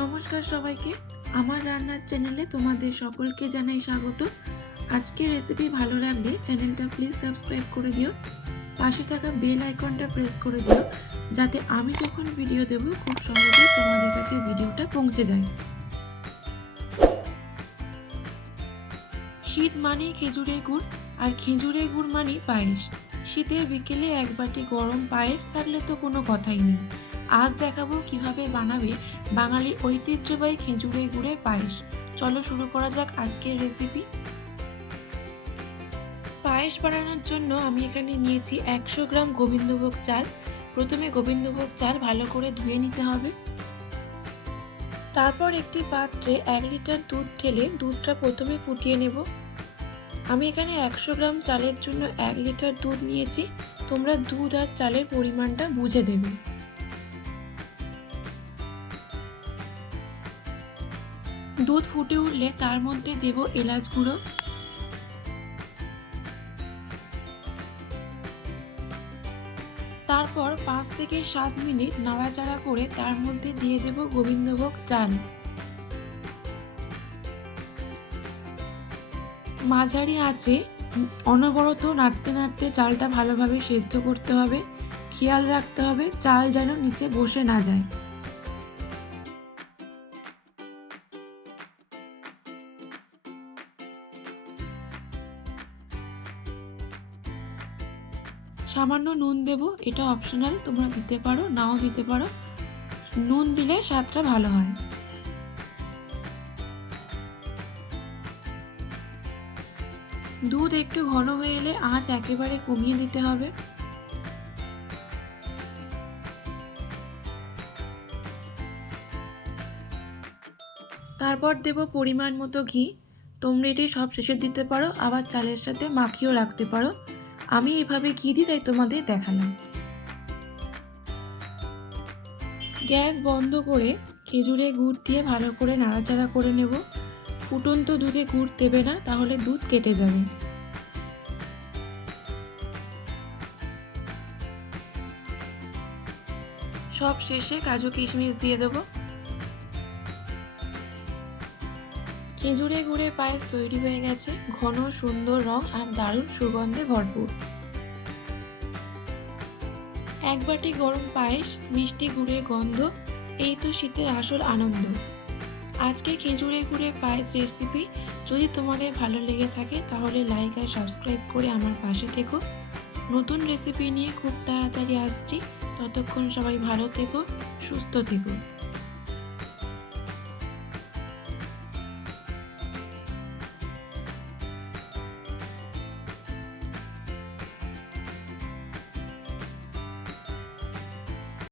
নমস্কার সবাইকে, আমার রান্নার চ্যানেলে তোমাদের সকলকে জানাই স্বাগত। আজকের রেসিপি ভালো লাগলে চ্যানেলটা প্লিজ সাবস্ক্রাইব করে দিও, পাশে থাকা বেল আইকনটা প্রেস করে দিও, যাতে আমি যখন ভিডিও দেব খুব সহজেই তোমাদের কাছে ভিডিওটা পৌঁছে যায়। শীত মানেই খেজুরের গুড়, আর খেজুরের গুড় মানেই পায়েস। শীতের বিকেলে এক বাটি গরম পায়েস থাকলে তো কোনো কথাই নেই। আজ দেখাবো কিভাবে বানাবে বাঙালির ঐতিহ্যবাহী খেজুরের গুড়ের পায়েস। চলো শুরু করা যাক আজকের রেসিপি। পায়েস বানানোর জন্য আমি এখানে নিয়েছি 100 গ্রাম গোবিন্দভোগ চাল। প্রথমে গোবিন্দভোগ চাল ভালো করে ধুয়ে নিতে হবে। তারপর একটি পাত্রে 1 লিটার দুধ ঢেলে দুধটা প্রথমে ফুটিয়ে নেব। আমি এখানে 100 গ্রাম চালের জন্য 1 লিটার দুধ নিয়েছি। তোমরা দুধ আর চালের পরিমাণটা বুঝে দেবে। দুধ ফুটে উঠলে তার মধ্যে দেব এলাচ গুঁড়ো, তারপর 5 থেকে 7 মিনিট নাড়াচাড়া করে তার মধ্যে দিয়ে দেব গোবিন্দভোগ চাল। মাঝারি আঁচে অনবরত নাড়তে নাড়তে চালটা ভালোভাবে সেদ্ধ করতে হবে। খেয়াল রাখতে হবে চাল যেন নিচে বসে না যায়। সামান্য নুন দেব, এটা অপশনাল, তোমরা দিতে পারো নাও দিতে পারো। নুন দিলে স্বাদটা ভালো হয়। দুধ একটু ঘন হয়ে এলে আঁচ একেবারে কমিয়ে দিতে হবে। তারপর দেব পরিমাণ মতো ঘি। তোমরা এটি সব শেষে দিতে পারো, আবার চালের সাথে মাখিয়েও রাখতে পারো। আমি এভাবে ঘি দিই তাই তোমাদের দেখালাম। গ্যাস বন্ধ করে খেজুরের গুড় দিয়ে ভালো করে নাড়াচাড়া করে নেব। ফুটন্ত দুধে গুড় দেবে না, তাহলে দুধ কেটে যাবে। সব শেষে কাজু কিশমিশ দিয়ে দেব। খেজুরের গুড়ের পায়েস তৈরি হয়ে গেছে, ঘন সুন্দর রং আর দারুণ সুগন্ধে ভরপুর। এক বাটি গরম পায়েস, মিষ্টি গুড়ের গন্ধ, এই তো শীতের আসল আনন্দ। আজকে খেজুরের গুড়ের পায়েস রেসিপি যদি তোমাদের ভালো লেগে থাকে তাহলে লাইক আর সাবস্ক্রাইব করে আমার পাশে থেকো। নতুন রেসিপি নিয়ে খুব তাড়াতাড়ি আসছি, ততক্ষণ সবাই ভালো থেকো, সুস্থ থেকো।